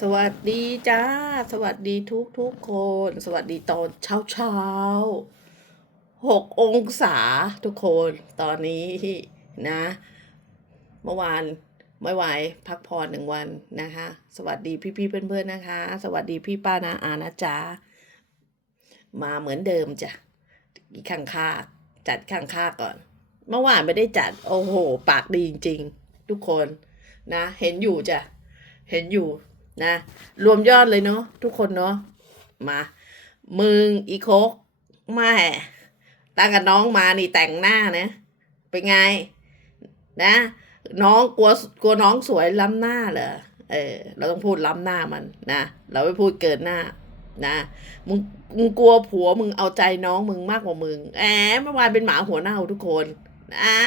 สวัสดีจ้า สวัสดีทุกทุกคน สวัสดีตอนเช้าเช้าหกองศาทุกคนตอนนี้นะ เมื่อวานไม่ไหวพักผ่อนหนึ่งวันนะคะ สวัสดีพี่ๆเพื่อนๆนะคะ สวัสดีพี่ป้านาอานะจ๊ะมาเหมือนเดิมจ้ะอีกข้างค่าจัดข้างค่าก่อน เมื่อวานไม่ได้จัดโอ้โห ปากดีจริง ๆ ทุกคนนะ เห็นอยู่จ้ะเห็นอยู่ นะ รวมยอดเลยเนาะทุกคนเนาะมามึงอีโคกแม่ตั้งกับน้องมานี่แต่งหน้านะ เป็นไง นะ น้องกลัวกลัวน้องสวยล้ำหน้าเหรอเออ เราต้องพูดล้ำหน้ามันนะเราไม่พูดเกินหน้านะมึงมึงกลัวผัวมึงเอาใจน้องมึงมากกว่ามึงแหมเมื่อวานเป็นหมาหัวเน่าทุกคนนะ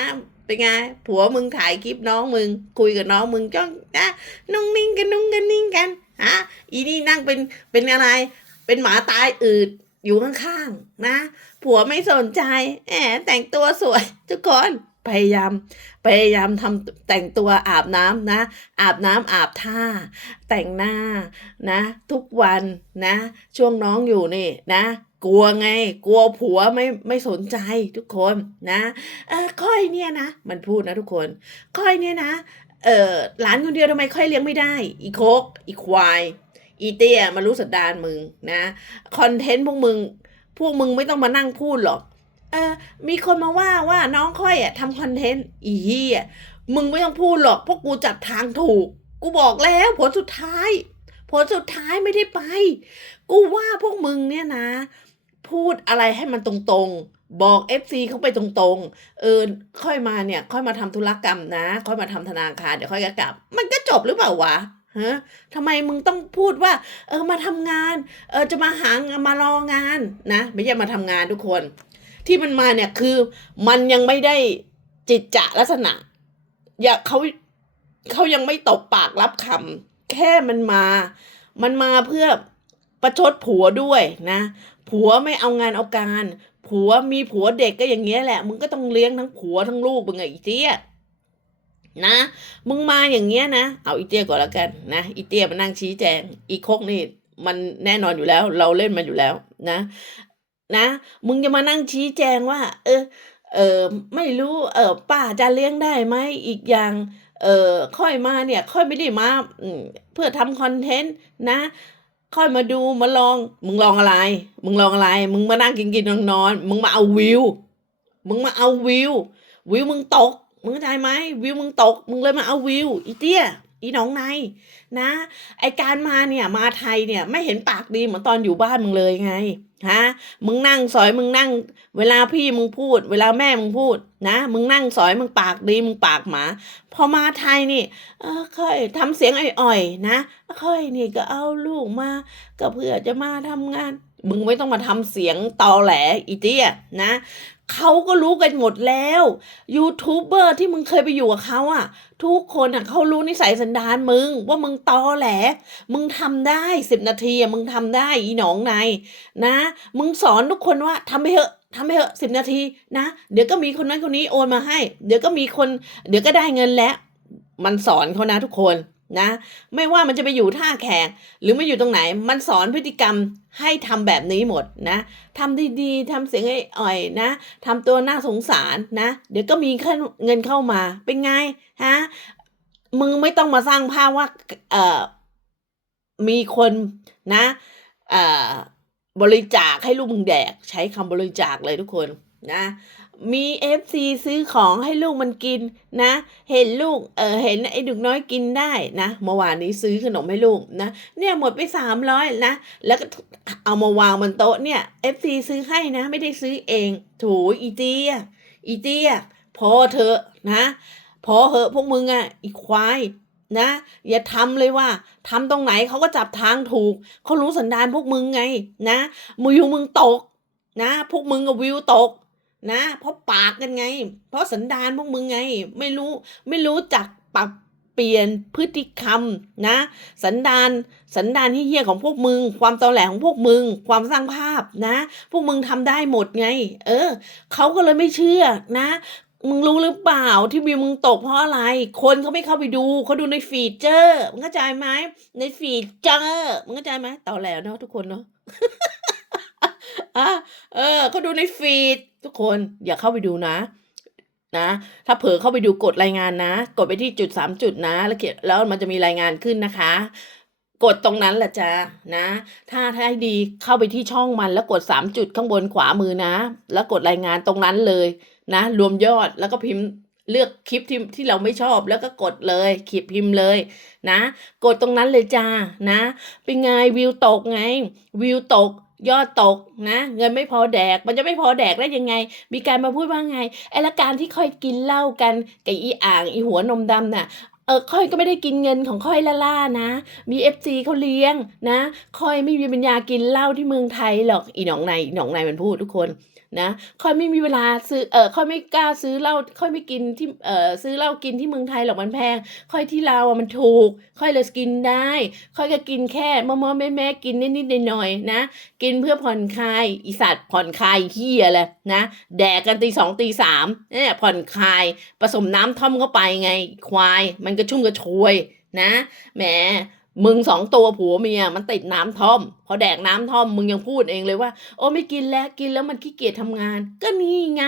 เป็นไงผัวมึงถ่ายคลิปน้องมึง คุยกับน้องมึงจ้องนะนุ่งนิ่งกันนุ่งกันนิ่งกันฮะอีนี่นั่งเป็นเป็นอะไรเป็นหมาตายอืดอยู่ข้างๆนะ ผัวไม่สนใจแหมแต่งตัวสวย ทุกคนพยายามพยายามทำแต่งตัวอาบน้ำนะ อาบน้ำอาบท่า แต่งหน้านะ ทุกวันนะ ช่วงน้องอยู่นี่นะ กลัวไง กลัวผัวไม่ไม่สนใจทุกคนนะเออค่อยเนี่ยนะ มันพูดนะทุกคน ค่อยเนี่ยนะเออหลานคนเดียวทำไมค่อยเลี้ยงไม่ได้ อีโคกอีควาย อีเตี้ยมารู้สันดานมึงนะคอนเทนต์พวกมึง พวกมึงไม่ต้องมานั่งพูดหรอกเออมีคนมาว่าว่าน้องค่อยอะทำคอนเทนต์อีเหี้ยมึงไม่ต้องพูดหรอกพราะกูจับทางถูก กูบอกแล้วผลสุดท้าย ผลสุดท้ายไม่ได้ไป กูว่าพวกมึงเนี่ยนะ พูดอะไรให้มันตรงๆ บอก FC เขาไปตรงๆ เออ ค่อยมาเนี่ย ค่อยมาทำธุรกรรมนะ ค่อยมาทำธนาคารเดี๋ยวค่อยกลับ มันก็จบหรือเปล่าวะฮะทำไมมึงต้องพูดว่า เออมาทำงาน เออจะมาหางมารองานนะ ไม่ใช่มาทำงานทุกคน ที่มันมาเนี่ยคือ มันยังไม่ได้จิตจะลักษณะ อย่าเขาเขายังไม่ตบปากรับคำแค่มันมา มันมาเพื่อประชดผัวด้วยนะ ผัวไม่เอางานเอาการ ผัวมีผัวเด็กก็อย่างเงี้ยแหละ มึงก็ต้องเลี้ยงทั้งผัวทั้งลูกมึงไงอีเตี้ยนะ มึงมาอย่างเงี้ยนะ เอาอีเตี้ยก่อนแล้วกันนะอีเตี้ยมานั่งชี้แจง อีโคกนี่มันแน่นอนอยู่แล้ว เราเล่นมันอยู่แล้วนะ นะ มึงจะมานั่งชี้แจงว่า เออ เออไม่รู้ เออป้าจะเลี้ยงได้ไหมอีกอย่าง เออค่อยมาเนี่ย ค่อยไม่ได้มาเพื่อทำคอนเทนต์นะ ค่อยมาดูมาลอง มึงลองอะไร มึงลองอะไร มึงมานั่งกินกินนอนนอนมึงมาเอาวิว มึงมาเอาวิว วิวมึงตก มึงเข้าใจไหมวิวมึงตก มึงเลยมาเอาวิวอีเตี้ย อีหน้องในนะ ไอการมาเนี่ยมาไทยเนี่ยไม่เห็นปากดีเหมือนตอนอยู่บ้านมึงเลยไงฮะมึงนั่งสอยมึงนั่ง เวลาพี่มึงพูด เวลาแม่มึงพูดนะมึงนั่งสอยมึงปากดีมึงปากหมา พอมาไทยนี่ เออค่อยทำเสียงอ่อยๆนะค่อยนี่ก็เอาลูกมาก็เพื่อจะมาทำงาน มึงไม่ต้องมาทำเสียงตอแหลอีเตี้ยนะ เขาก็รู้กันหมดแล้วยูทูบเบอร์ที่มึงเคยไปอยู่กับเขาอะทุกคนอะเขารู้นิสัยสันดานมึง ว่ามึงตอแหล มึงทำได้สิบนาทีอะมึงทำได้อีหนองในนะ มึงสอนทุกคนว่าทำไปเถอะทำไปเถอะสิบนาทีนะ เดี๋ยวก็มีคนนั้นคนนี้โอนมาให้ เดี๋ยวก็มีคน เดี๋ยวก็ได้เงินแล้ว มันสอนเขานะทุกคน นะ ไม่ว่ามันจะไปอยู่ท่าแขกหรือไม่อยู่ตรงไหน มันสอนพฤติกรรมให้ทำแบบนี้หมดนะทำดีๆทำเสียงอ่อยนะทำตัวน่าสงสารนะ เดี๋ยวก็มีเงินเข้ามาเป็นไงฮะมึงไม่ต้องมาสร้างภาพว่าเออมีคนนะเออบริจาคให้ลูกมึงแดก ใช้คำบริจาคเลยทุกคนนะ มีเอฟซีซื้อของให้ลูกมันกินนะ เห็นลูกเออเห็นไอ้ดุกน้อยกินได้นะเมื่อวานนี้ซื้อขนมให้ลูกนะ เนี่ยหมดไปสามร้อยนะ แล้วก็เอามาวางบนโต๊ะเนี่ยเอฟซีซื้อให้นะ ไม่ได้ซื้อเองโถูอีเตี้ยอีเตี้ยพอเถอะนะ พอเหอะพวกมึงอะอีควายนะ อย่าทำเลยว่าทำตรงไหนเขาก็จับทางถูกเขารู้สันดานพวกมึงไงนะมือมึงตก นะ พวกมึงกับวิวตก นะ เพราะปากกันไง เพราะสันดานพวกมึงไง ไม่รู้ไม่รู้จักปรับเปลี่ยนพฤติกรรมนะ สันดานสันดานที่เฮี้ยของพวกมึง ความตอแหลของพวกมึง ความสร้างภาพนะ พวกมึงทำได้หมดไง เออเขาก็เลยไม่เชื่อนะ มึงรู้หรือเปล่าที่วิวมึงตกเพราะอะไร คนเขาไม่เข้าไปดูเขาดูในฟีเจอร์มึงเข้าใจไหมในฟีเจอร์มึงเข้าใจไหมต่อแหลเนาะทุกคนเนาะ อะเออเขาดูในฟีดทุกคนอย่าเข้าไปดูนะ นะ ถ้าเผลอเข้าไปดูกดรายงานนะ กดไปที่จุดสามจุดนะ แล้วเขียนแล้วมันจะมีรายงานขึ้นนะคะ กดตรงนั้นแหละจ้านะ ถ้าถ้าให้ดีเข้าไปที่ช่องมันแล้วกดสามจุดข้างบนขวามือนะ แล้วกดรายงานตรงนั้นเลยนะ รวมยอดแล้วก็พิมพ์เลือกคลิปที่ที่เราไม่ชอบแล้วก็กดเลยขีดพิมพ์เลยนะ กดตรงนั้นเลยจ้านะ เป็นไงวิวตกไง วิวตก ยอดตกนะ เงินไม่พอแดก มันจะไม่พอแดกได้ยังไง มีการมาพูดว่าไงไอ้ละการที่ค่อยกินเหล้ากันกับอีอ่างอีหัวนมดำน่ะเออค่อยก็ไม่ได้กินเงินของค่อยละล่านะ มีเอฟซีเขาเลี้ยงนะ ค่อยไม่มีปัญญากินเหล้าที่เมืองไทยหรอกอีหนองในอีหนองในมันพูดทุกคน นะค่อยไม่มีเวลาซื้อเออค่อยไม่กล้าซื้อเหล้าค่อยไม่กินที่เออซื้อเหล้ากินที่เมืองไทยหรอกมันแพง ค่อยที่ลาวอะมันถูก ค่อยเลยกินได้ ค่อยก็กินแค่มอมอแม่แม่กินนิดๆหน่อยนะ กินเพื่อผ่อนคลายอีสัตว์ผ่อนคลายเฮียเลยนะ แดกกันตีสองตีสามเนี่ยผ่อนคลายผสมน้ำท่อมเข้าไปไงควาย มันกระชุ่มกระชวยนะแหม มึงสองตัวผัวเมียมันติดน้ำท่อม พอแดกน้ำท่อม มึงยังพูดเองเลยว่า โอ้ไม่กินแล้วกินแล้วมันขี้เกียจทำงาน ก็นี่ไง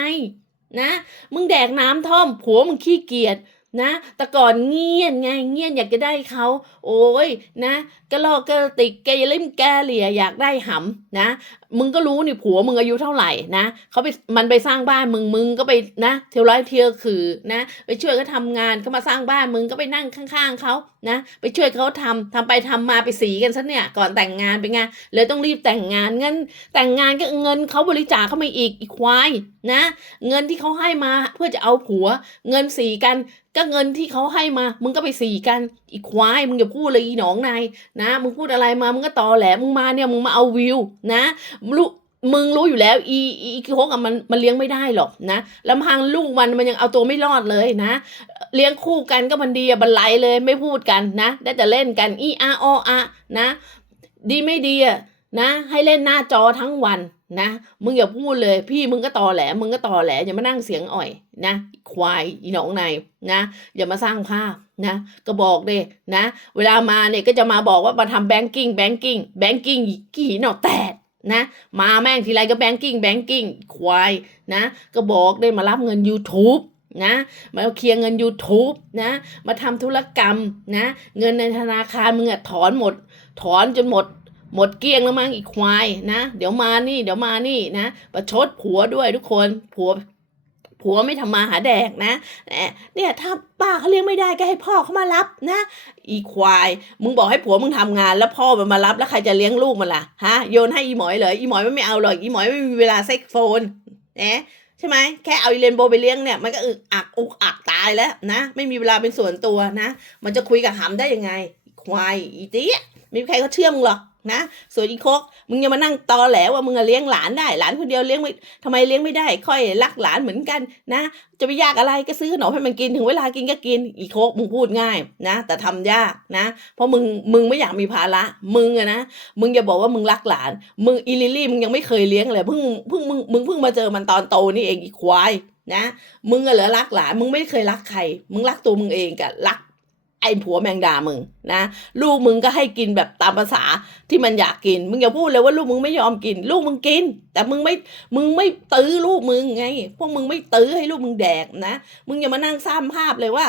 นะ มึงแดกน้ำท่อม ผัวมึงขี้เกียจนะแต่ก่อนเงียนไงเงียนอยากจะได้เขา โอ้ยนะกระลอกกระติกแกยลิ่มแกเหลี่ยอยากได้หำนะ มึงก็รู้นี่ผัวมึงอายุเท่าไหร่นะเขาไปมันไปสร้างบ้านมึงมึงก็ไปนะเที่ยวไร้เที่ยวคือนะไปช่วยเขาทำงานเขามาสร้างบ้านมึงก็ไปนั่งข้างๆเขานะไปช่วยเขาทำทำไปทำมาไปสีกันซะเนี่ยก่อนแต่งงานเป็นไงเลยต้องรีบแต่งงานเงินแต่งงานก็เงินเขาบริจาคเข้ามาอีกอีกควายนะ เงินที่เขาให้มาเพื่อจะเอาผัว เงินสีกันก็เงินที่เขาให้มา มึงก็ไปสีกัน อีกควาย มึงอย่าพูดเลยอีหนองนายนะ มึงพูดอะไรมา มึงก็ตอแหล มึงมาเนี่ย มึงมาเอาวิวนะรู้มึงรู้อยู่แล้ว อีอีอีโคกอะมันมันเลี้ยงไม่ได้หรอกนะลำพังลูกมันมันยังเอาตัวไม่รอดเลยนะ เลี้ยงคู่กันก็มันดีอะบันไลเลยไม่พูดกันนะ ได้แต่เล่นกันอีอาออะนะ ดีไม่ดีอะนะ ให้เล่นหน้าจอทั้งวันนะ มึงอย่าพูดเลย พี่มึงก็ตอแหล มึงก็ตอแหลอย่ามานั่งเสียงอ่อยนะควายอีหนองในนะ อย่ามาสร้างภาพนะก็บอกเลยนะ เวลามาเนี่ยก็จะมาบอกว่ามาทำแบงกิ้งแบงกิ้งแบงกิ้งกี่หนอแตด นะมาแม่งทีไรก็แบงกิ้งแบงกิ้งควายนะก็บอกได้มารับเงิน YouTube นะมาเคลียร์เงิน YouTube นะมาทำธุรกรรมนะเงินในธนาคารมึงอะถอนหมด ถอนจนหมด หมดเกลี้ยงแล้วมั้งอีกควายนะ เดี๋ยวมานี่เดี๋ยวมานี่นะประชดผัวด้วยทุกคนผัว ผัวไม่ทำมาหาแดกนะแหมเนี่ยถ้าป้าเขาเลี้ยงไม่ได้ก็ให้พ่อเขามารับนะ อีควาย มึงบอกให้ผัวมึงทำงาน แล้วพ่อมันมารับแล้วใครจะเลี้ยงลูกมันล่ะฮะโยนให้อีหมอยเลยอีหมอยมันไม่เอาหรอกอีหมอยไม่มีเวลาเซ็กโฟนนะใช่ไหมแค่เอาอีเลนโบไปเลี้ยงเนี่ยมันก็อึกอักอุกอักตายแล้วนะ ไม่มีเวลาเป็นส่วนตัวนะ มันจะคุยกับหำได้ยังไง ควายอีเตี้ยไม่มีใครเขาเชื่อมึงหรอก นะส่วนอีโคกมึงอย่ามานั่งตอแหลว่ามึงอะเลี้ยงหลานได้ หลานคนเดียวเลี้ยงไม่ทำไมเลี้ยงไม่ได้ ค่อยรักหลานเหมือนกันนะ จะไปยากอะไรก็ซื้อขนมให้มันกินถึงเวลากินก็กินอีโคกมึงพูดง่ายนะ แต่ทำยากนะ เพราะมึงมึงไม่อยากมีภาระมึงอะนะมึงอย่าบอกว่ามึงรักหลาน มึงอีลิลลี่มึงยังไม่เคยเลี้ยงเลยเพิ่งเพิ่งมึงมึงเพิ่งมาเจอมันตอนโตนี่เองอีควายนะ มึงอะเหรอรักหลานมึงไม่เคยรักใคร มึงรักตัวมึงเองกับรัก ไอ้ผัวแมงดามึงนะลูกมึงก็ให้กินแบบตามภาษาที่มันอยากกิน มึงอย่าพูดเลยว่าลูกมึงไม่ยอมกิน ลูกมึงกิน แต่มึงไม่มึงไม่ตื้อลูกมึงไง พวกมึงไม่ตื้อให้ลูกมึงแดกนะ มึงอย่ามานั่งสร้างภาพเลยว่า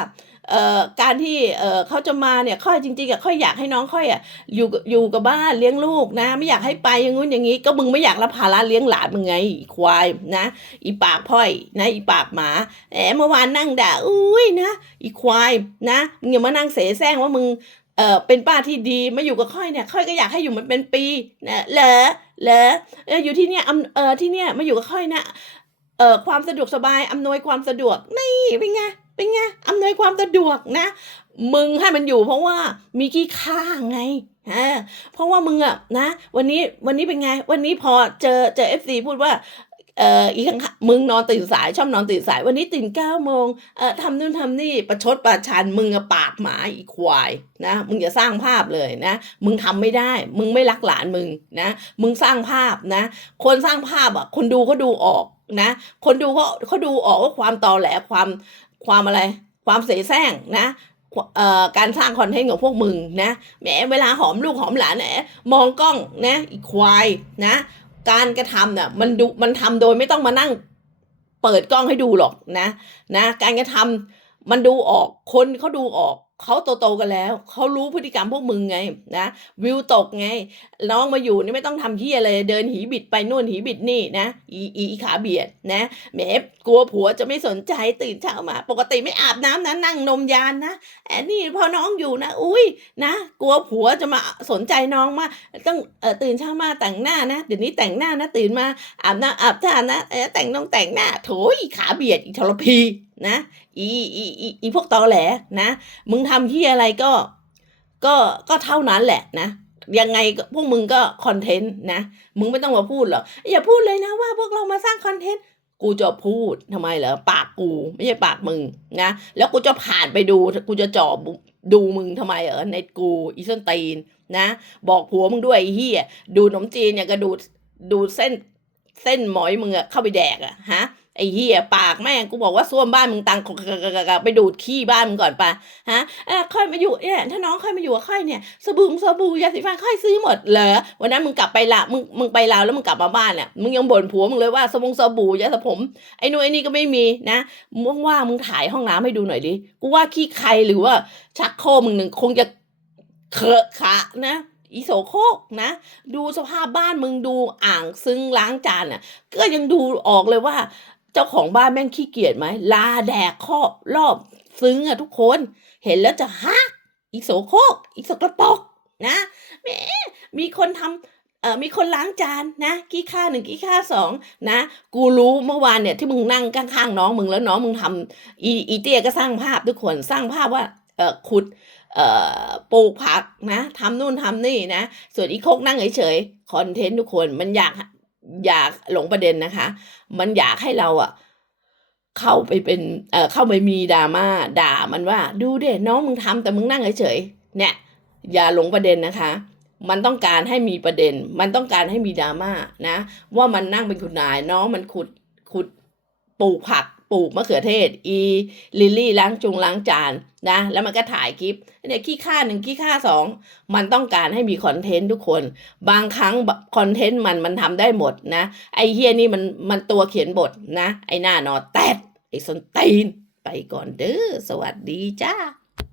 การที่เขาจะมาเนี่ยค่อยจริงๆอะค่อยอยากให้น้องค่อยอะอยู่อยู่กับบ้านเลี้ยงลูกนะ ไม่อยากให้ไปอย่างงู้นอย่างนี้ ก็มึงไม่อยากรับภาระเลี้ยงหลานมึงไงอีควายนะ อีปากพ่อยนะ อีปากหมาแหมเมื่อวานนั่งด่าอุ้ยนะอีควายนะมึงอย่ามานั่งเสแสร้งว่ามึงเออเป็นป้าที่ดีมาอยู่กับค่อยเนี่ยค่อยก็อยากให้อยู่มันเป็นปีนะเหรอเหรอเอออยู่ที่เนี่ยอำเออที่เนี่ยมาอยู่กับค่อยนะเออความสะดวกสบายอำนวยความสะดวกนี่เป็นไง เป็นไงอำนวยความสะดวกนะ มึงให้มันอยู่เพราะว่ามีขี้ข้าไงฮะเพราะว่ามึงอะนะ วันนี้วันนี้เป็นไง วันนี้พอเจอเจอเอฟซีพูดว่าเอ่ออีกข้างมึงนอนตื่นสายชอบนอนตื่นสาย วันนี้ตื่นเก้าโมงเอ่อทำนู่นทำนี่ประชดประชันมึงอะปากหมาอีควายนะมึงอย่าสร้างภาพเลยนะ มึงทำไม่ได้ มึงไม่รักหลานมึงนะ มึงสร้างภาพนะ คนสร้างภาพอะคนดูเขาดูออกนะ คนดูเขาเขาดูออกว่าความตอแหลความ ความอะไร ความเสแสร้งนะเอ่อการสร้างคอนเทนต์ของพวกมึงนะแหมเวลาหอมลูกหอมหลานแหมมองกล้องนะอีควายนะ การกระทำเนี่ยมันดูมันทำโดยไม่ต้องมานั่งเปิดกล้องให้ดูหรอกนะนะ การกระทำมันดูออกคนเขาดูออก เขาโตๆกันแล้ว เขารู้พฤติกรรมพวกมึงไงนะวิวตกไง น้องมาอยู่นี่ไม่ต้องทำที่อะไรเดินหีบิดไปนู่นหีบิดนี่นะอีอีขาเบียดนะแหมกลัวผัวจะไม่สนใจตื่นเช้ามา ปกติไม่อาบน้ำนะนั่งนมยานนะแอนนี่พอน้องอยู่นะอุ้ยนะกลัวผัวจะมาสนใจน้องมาต้องเออตื่นเช้ามาแต่งหน้านะเดี๋ยวนี้แต่งหน้านะตื่นมาอาบน้ำอาบท่านะเออแต่งน้องแต่งหน้าโถอีขาเบียดอีทรพี นะอีอีอีอีพวกตอแหลนะ มึงทำที่อะไรก็ก็ก็เท่านั้นแหละนะยังไงพวกมึงก็คอนเทนต์นะ มึงไม่ต้องมาพูดหรอกอย่าพูดเลยนะว่าพวกเรามาสร้างคอนเทนต์กูจะพูดทำไมเหรอปากกูไม่ใช่ปากมึงนะแล้วกูจะผ่านไปดูกูจะจ่อดูมึงทำไมเหรอในกูอีส้นตีนนะ บอกผัวมึงด้วยไอ้เหี้ยดูขนมจีนเนี่ยก็ดูดูเส้นเส้นหมอยมึงอะเข้าไปแดกอะฮะ ไอ้เหี้ยปากแม่งกูบอกว่าส้วมบ้านมึงตังกไปดูดขี้บ้านมึงก่อนปะฮะเออค่อยมาอยู่เนี่ยถ้าน้องค่อยมาอยู่กับค่อยเนี่ยสบู่สบู่ยาสีฟันค่อยซื้อหมดเหรอวันนั้นมึงกลับไปละมึงมึงไปลาวแล้วมึงกลับมาบ้านเนี่ยมึงยังบ่นผัวมึงเลยว่าสบงสบู่ยาสระผมไอ้นู่นไอ้นี่ก็ไม่มีนะมึงว่ามึงถ่ายห้องน้ำให้ดูหน่อยดิกูว่าขี้ใครหรือว่าชักโครกมึงหนึ่งคงจะเคอะขะนะอีโสโคกนะ ดูสภาพบ้านมึงดูอ่างซึ้งล้างจานน่ะก็ยังดูออกเลยว่า เจ้าของบ้านแม่งขี้เกียจไหมลาแดกข้อบรอบซึ้งอะทุกคน เห็นแล้วจะฮักอีโสโคกอีสกระปกนะแหมมีคนทำเอ่อมีคนล้างจานนะกี้ค่าหนึ่งกี้ค่าสองนะ กูรู้เมื่อวานเนี่ยที่มึงนั่งข้างๆน้องมึงแล้วน้องมึงทำอีอีเตี้ยก็สร้างภาพทุกคนสร้างภาพว่าเอ่อขุดเออปลูกผักนะทำนู่นทำนี่นะ ส่วนอีโคกนั่งเฉยๆคอนเทนต์ทุกคนมันอยาก อยากหลงประเด็นนะคะ มันอยากให้เราอะเข้าไปเป็นเอ่อเข้าไปมีดราม่าด่ามันว่า ดูเด็น้องมึงทำแต่มึงนั่งเฉยๆเนี่ย อย่าหลงประเด็นนะคะ มันต้องการให้มีประเด็น มันต้องการให้มีดราม่านะ ว่ามันนั่งเป็นคุณนาย น้องมันขุดขุดปลูกผัก ปลูกมะเขือเทศ อีลิลลี่ล้างจุงล้างจานนะ แล้วมันก็ถ่ายคลิปเนี่ยขี้ค่าหนึ่งขี้ค่าสองมันต้องการให้มีคอนเทนต์ทุกคน บางครั้งคอนเทนต์มันมันทำได้หมดนะ ไอเฮียนี่มันมันตัวเขียนบทนะ ไอหน้านอแตดไอ้สนตีนไปก่อนเด้อสวัสดีจ้า